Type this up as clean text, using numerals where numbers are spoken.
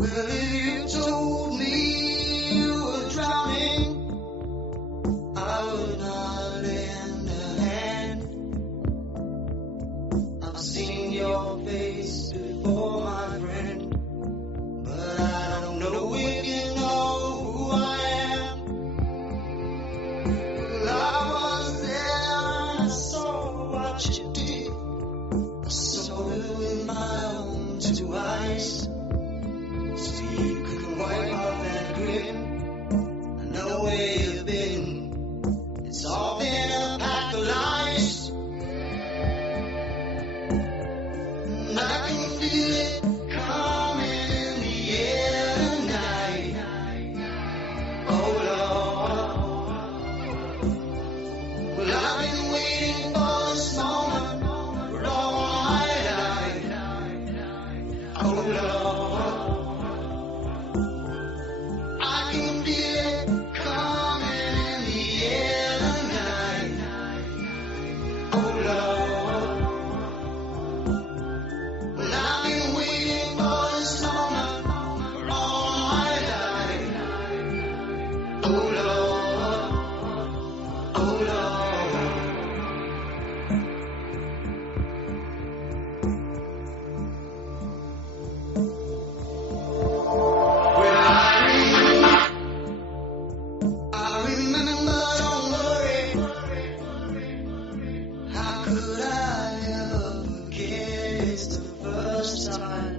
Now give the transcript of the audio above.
Well, if you told me you were drowning, I would not lend a hand. I've seen your face before, my friend, but I don't know if you know who I am. Well, I was there and I saw what you did. I saw it with my own two eyes. So you couldn't wipe off that grin. I know where you've been. It's all been a pack of lies. And I can feel it coming in the air tonight. Oh Lord. Well, I've been waiting for this moment for all my life. Oh Lord. I can feel it coming in the air tonight. Oh Lord. Well, I've been waiting for this moment for all my life. Oh Lord. Oh Lord. Well, I remember, don't worry. How could I ever forget? It's the first time